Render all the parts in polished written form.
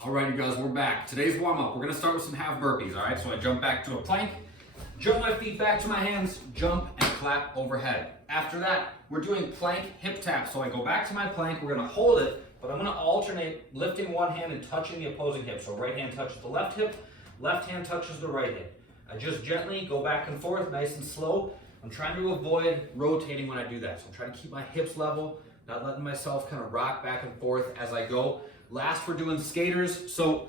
All right, you guys, we're back. Today's warm-up, we're gonna start with some half burpees, all right? So I jump back to a plank, jump my feet back to my hands, jump and clap overhead. After that, we're doing plank hip taps. So I go back to my plank, we're gonna hold it, but I'm gonna alternate lifting one hand and touching the opposing hip. So right hand touches the left hip, left hand touches the right hip. I just gently go back and forth, nice and slow. I'm trying to avoid rotating when I do that. So I'm trying to keep my hips level, not letting myself kind of rock back and forth as I go. Last, we're doing skaters. So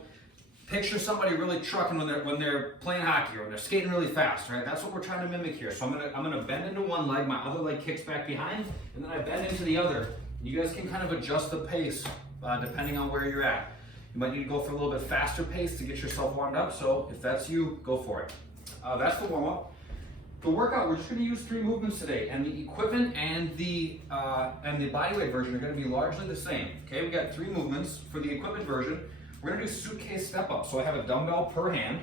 picture somebody really trucking when they're playing hockey or when they're skating really fast, right? That's what we're trying to mimic here. So I'm gonna bend into one leg, my other leg kicks back behind, and then I bend into the other. You guys can kind of adjust the pace depending on where you're at. You might need to go for a little bit faster pace to get yourself warmed up. So if that's you, go for it. That's the warm up. The workout, we're just going to use 3 movements today, and the equipment and the bodyweight version are going to be largely the same. Okay, we got 3 movements. For the equipment version, we're going to do suitcase step up. So I have a dumbbell per hand,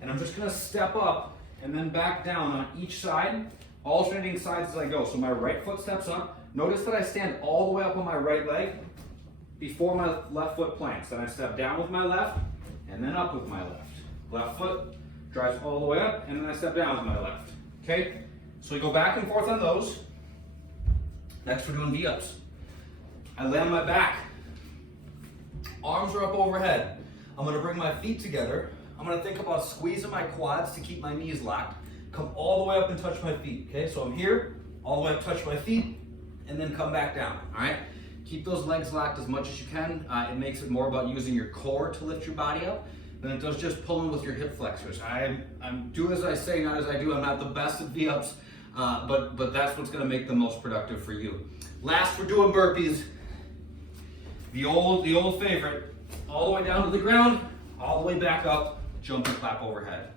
and I'm just going to step up and then back down on each side, alternating sides as I go. So my right foot steps up. Notice that I stand all the way up on my right leg before my left foot planks. Then I step down with my left, and then up with my left. Left foot drives all the way up, and then I step down with my left. Okay, so we go back and forth on those. Next, we're doing V-ups. I lay on my back. Arms are up overhead. I'm gonna bring my feet together. I'm gonna think about squeezing my quads to keep my knees locked. Come all the way up and touch my feet. Okay, so I'm here, all the way up, touch my feet, and then come back down. All right, keep those legs locked as much as you can. It makes it more about using your core to lift your body up than it does just pulling with your hip flexors. I'm do as I say, not as I do. I'm not the best at V-ups, but that's what's gonna make the most productive for you. Last, we're doing burpees. The old favorite, all the way down to the ground, all the way back up, jump and clap overhead.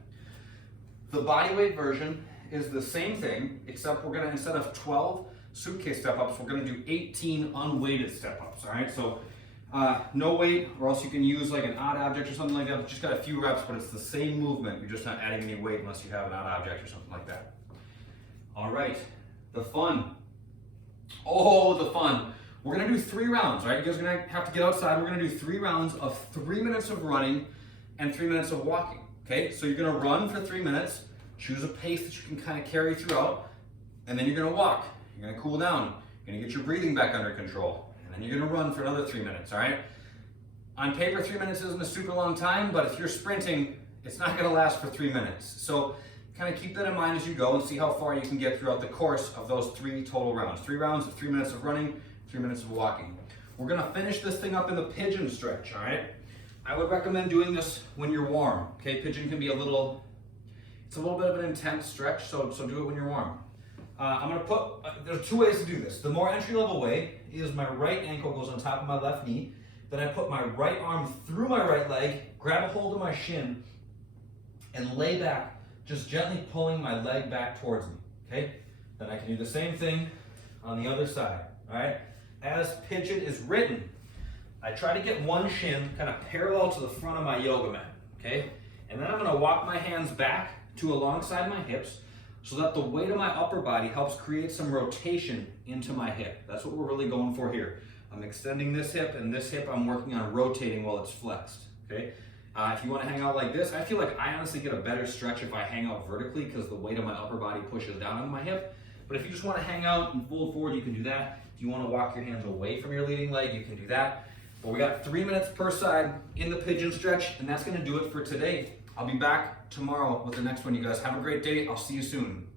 The bodyweight version is the same thing, except we're gonna, instead of 12 suitcase step-ups, we're gonna do 18 unweighted step-ups, all right? So no weight, or else you can use like an odd object or something like that. Just got a few reps, but it's the same movement. You're just not adding any weight unless you have an odd object or something like that. All right, the fun. Oh, the fun. We're gonna do 3 rounds, right? You guys are gonna have to get outside. We're gonna do 3 rounds of 3 minutes of running and 3 minutes of walking, okay? So you're gonna run for 3 minutes, choose a pace that you can kind of carry throughout, and then you're gonna walk. You're gonna cool down. You're gonna get your breathing back under control. And then you're gonna run for another 3 minutes, all right? On paper, 3 minutes isn't a super long time, but if you're sprinting, it's not gonna last for 3 minutes. So kind of keep that in mind as you go and see how far you can get throughout the course of those 3 total rounds. 3 rounds of 3 minutes of running, 3 minutes of walking. We're gonna finish this thing up in the pigeon stretch, all right? I would recommend doing this when you're warm, okay? Pigeon can be it's a little bit of an intense stretch, so do it when you're warm. I'm gonna there's 2 ways to do this. The more entry-level way is my right ankle goes on top of my left knee, then I put my right arm through my right leg, grab a hold of my shin, and lay back, just gently pulling my leg back towards me, okay? Then I can do the same thing on the other side, all right? As pigeon is written, I try to get one shin kind of parallel to the front of my yoga mat, okay? And then I'm gonna walk my hands back to alongside my hips, so that the weight of my upper body helps create some rotation into my hip. That's what we're really going for here. I'm extending this hip, and this hip I'm working on rotating while it's flexed, okay? If you wanna hang out like this, I feel like I honestly get a better stretch if I hang out vertically because the weight of my upper body pushes down on my hip. But if you just wanna hang out and fold forward, you can do that. If you wanna walk your hands away from your leading leg, you can do that. But we got 3 minutes per side in the pigeon stretch, and that's gonna do it for today. I'll be back tomorrow with the next one, you guys. Have a great day. I'll see you soon.